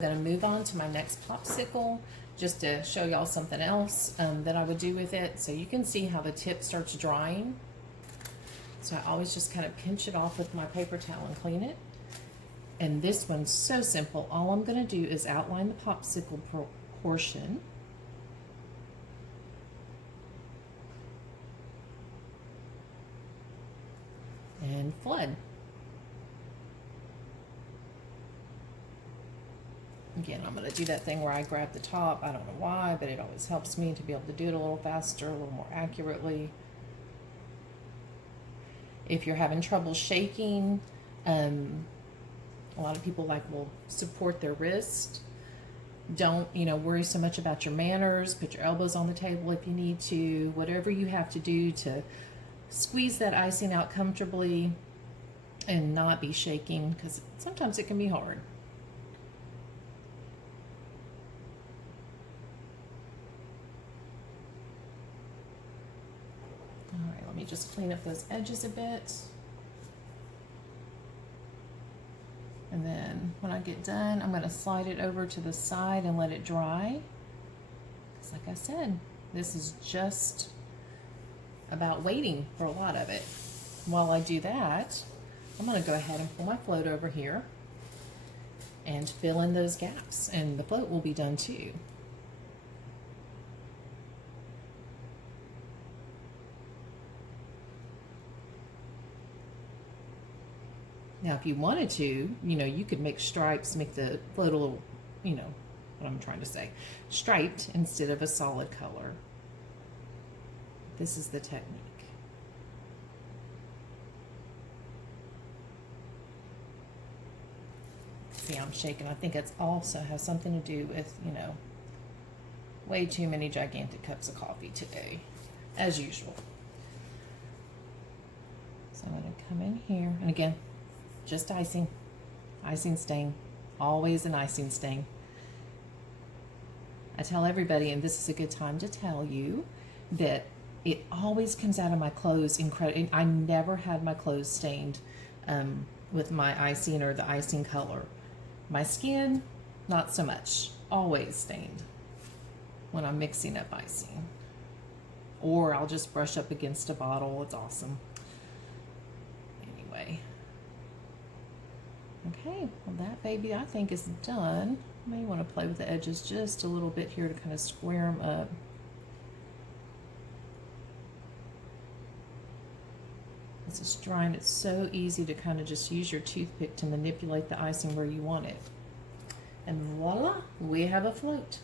I'm going to move on to my next popsicle just to show y'all something else that I would do with it. So you can see how the tip starts drying. So I always just kind of pinch it off with my paper towel and clean it. And this one's so simple. All I'm going to do is outline the popsicle portion. And flood. Again, I'm going to do that thing where I grab the top. I don't know why, but it always helps me to be able to do it a little faster, a little more accurately. If you're having trouble shaking, a lot of people will support their wrist. Don't, worry so much about your manners. Put your elbows on the table if you need to. Whatever you have to do to squeeze that icing out comfortably and not be shaking, because sometimes it can be hard. All right, let me just clean up those edges a bit. And then when I get done, I'm going to slide it over to the side and let it dry. Because like I said, this is just about waiting for a lot of it. While I do that, I'm going to go ahead and pull my float over here and fill in those gaps. And the float will be done too. Now, if you wanted to, you could make stripes, make the float a little, what I'm trying to say, striped instead of a solid color. This is the technique. See, I'm shaking. I think it also has something to do with, way too many gigantic cups of coffee today, as usual. So I'm going to come in here, and again, just icing stain, always an icing stain. I tell everybody, and this is a good time to tell you, that it always comes out of my clothes incredible. I never had my clothes stained with my icing or the icing color. My skin, not so much, always stained when I'm mixing up icing. Or I'll just brush up against a bottle, it's awesome. Anyway. Okay, well that baby I think is done. I may want to play with the edges just a little bit here to kind of square them up. This is drying. It's so easy to kind of just use your toothpick to manipulate the icing where you want it. And voila, we have a float.